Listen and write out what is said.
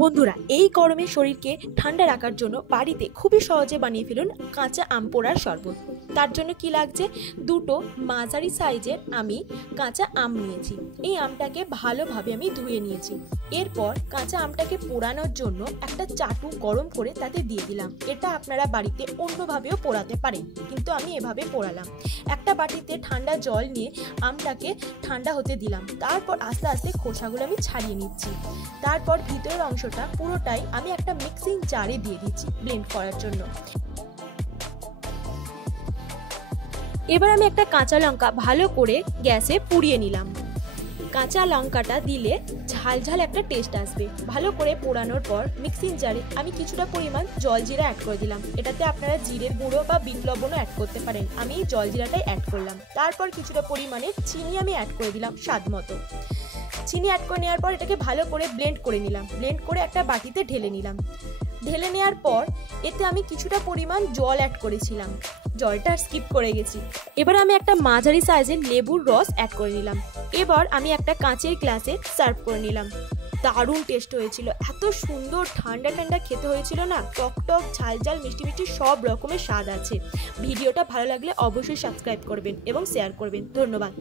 বন্ধুরা, এই গরমে শরীরকে ঠান্ডা রাখার জন্য বাড়িতে খুবই সহজে বানিয়ে ফেলুন কাঁচা আম পোড়ার শরবত। তার জন্য কি লাগছে, দুটো মাঝারি সাইজের আমি কাঁচা আম নিয়েছি। এই আমটাকে ভালোভাবে আমি ধুয়ে নিয়েছি। এরপর কাঁচা আমটাকে পোড়ানোর জন্য একটা চাটু গরম করে তাতে দিয়ে দিলাম। এটা আপনারা বাড়িতে অন্যভাবেও পোড়াতে পারেন, কিন্তু আমি এভাবে পোড়ালাম। একটা বাটিতে ঠান্ডা জল নিয়ে আমটাকে ঠান্ডা হতে দিলাম। তারপর আস্তে আস্তে খোসাগুলো আমি ছাড়িয়ে নিচ্ছি। তারপর ভিতরের অংশটা পুরোটাই আমি একটা মিক্সিং জারে দিয়ে দিচ্ছি ব্লেন্ড করার জন্য। এবার আমি একটা কাঁচা লঙ্কা ভালো করে গ্যাসে পুড়িয়ে নিলাম। কাঁচা লঙ্কাটা দিলে ঝাল ঝাল একটা টেস্ট আসবে। ভালো করে পোড়ানোর পর মিক্সিং জারে আমি কিছুটা পরিমাণ জল জিরা অ্যাড করে দিলাম। এটাতে আপনারা জিরের গুঁড়ো বা বিট লবণও অ্যাড করতে পারেন। আমি এই জল জিরাটাই অ্যাড করলাম। তারপর কিছুটা পরিমাণে চিনি আমি অ্যাড করে দিলাম স্বাদ মতো। চিনি অ্যাড করে নেওয়ার পর এটাকে ভালো করে ব্লেন্ড করে নিলাম। ব্লেন্ড করে একটা বাটিতে ঢেলে নিলাম। ঢেলে নেওয়ার পর এতে আমি কিছুটা পরিমাণ জল অ্যাড করেছিলাম, জলটা স্কিপ করে গেছি। এবার আমি একটা মাঝারি সাইজের লেবুর রস অ্যাড করে নিলাম। এবার আমি একটা কাঁচের গ্লাসে সার্ভ করে নিলাম। দারুণ টেস্ট হয়েছিল, এত সুন্দর ঠান্ডা ঠান্ডা খেতে হয়েছিল না। টক টক ঝাল ঝাল মিষ্টি মিষ্টি সব রকমের স্বাদ আছে। ভিডিওটা ভালো লাগলে অবশ্যই সাবস্ক্রাইব করবেন এবং শেয়ার করবেন। ধন্যবাদ।